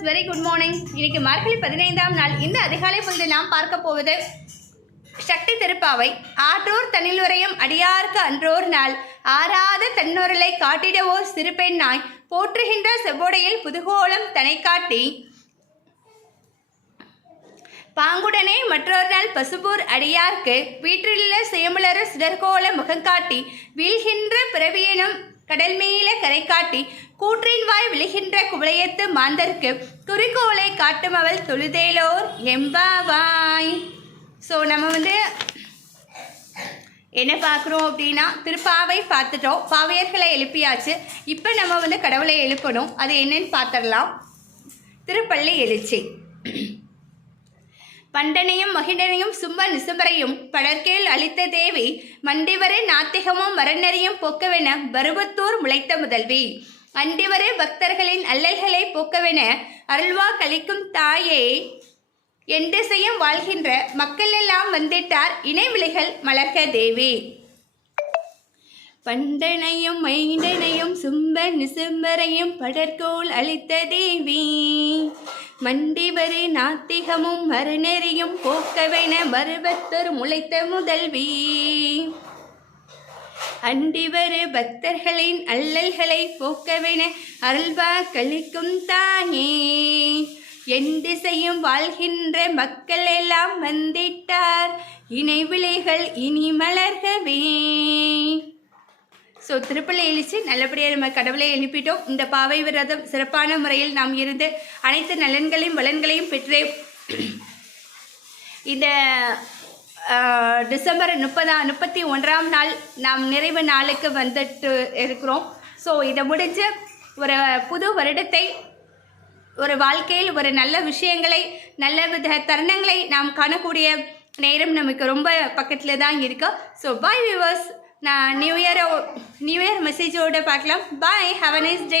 Viewers, very good morning. இன்னைக்கு மார்கழி 15ஆம் நாள். இந்த அதிகாலை பொழுது நாம் பார்க்க போவது சக்தி திருப்பாவை. ஆற்றோர் தனிலுரையும் அடியார்க்கு அன்றோர் நாள், ஆறாத தன்னொருளை காட்டிடவோர் சிறுபெண்ணாய் போற்றுகின்ற செவ்வோடையில் புதுகோலம் தனை காட்டி பாங்குடனே மற்றொரு நாள் பசுபூர் அடியார்க்கு வீற்றிலுள்ள சுயமுலர சுடர்கோல முகங்காட்டி வீழ்கின்ற பிறவியனும் கடல் மேல கரை காட்டி கூற்றின் வாய் விழுகின்ற குவளையத்து மாந்தர்க்கு குறிக்கோளை காட்டும் அவள் தொழுதேலோர் எம்பாவாய். ஸோ நம்ம என்ன பார்க்குறோம் அப்படின்னா, திருப்பாவை பார்த்துட்டோம், பாவையர்களை எழுப்பியாச்சு. இப்போ நம்ம கடவுளை எழுப்பணும். அது என்னன்னு பார்த்துடலாம். திருப்பள்ளி எழுச்சி. பண்டனையும் மகிண்டனையும் சும்ப நிசும்பரையும் படற்கேள் அளித்த தேவி, மண்டிவரு நாத்திகமும் மரநெறியும் போக்கவென பருவத்தூர் முளைத்த முதல்வி, அண்டிவரு பக்தர்களின் அல்லல்களை போக்கவென அருள்வா கழிக்கும் தாயே, எண்டிசையும் வாழ்கின்ற மக்கள் எல்லாம் வந்திட்டார் இணைவிழிகள் மலர்க தேவி. பண்டனையும் மைண்டனையும் சும்ப நிசும்பரையும் படற்கோள் அளித்த தேவி, மண்டிவரு நாத்திகமும் மறுநெறியும் போக்கவென பருவத்தூர் முளைத்த முதல்வி, அண்டிவரு பக்தர்களின் அல்லல்களை போக்கவென அருள்வா கழிக்கும் தாயே, என் திசையும் வாழ்கின்ற மக்கள் எல்லாம் வந்திட்டார் இணைவிழிகள் இனி மலர்கவே. ஸோ திருப்பள்ளி எழுச்சி நல்லபடியாக நம்ம கடவுளை எழுப்பிட்டோம். இந்த பாவை விரதம் சிறப்பான முறையில் நாம் இருந்து அனைத்து நலன்களையும் வளன்களையும் பெற்றே இந்த டிசம்பர் 31ஆம் நாள் நாம் நிறைவு நாளுக்கு வந்துட்டு இருக்கிறோம். ஸோ இதை முடிஞ்சு ஒரு புது வருடத்தை, ஒரு வாழ்க்கையில் ஒரு நல்ல விஷயங்களை, நல்ல வித தருணங்களை நாம் காணக்கூடிய நேரம் நமக்கு ரொம்ப பக்கத்தில் தான் இருக்கு. ஸோ பாய் வியூவர்ஸ், நான் நியூ இயர் மெசேஜோடு பார்க்கலாம். பாய், ஹாவ் அ நைஸ் டே.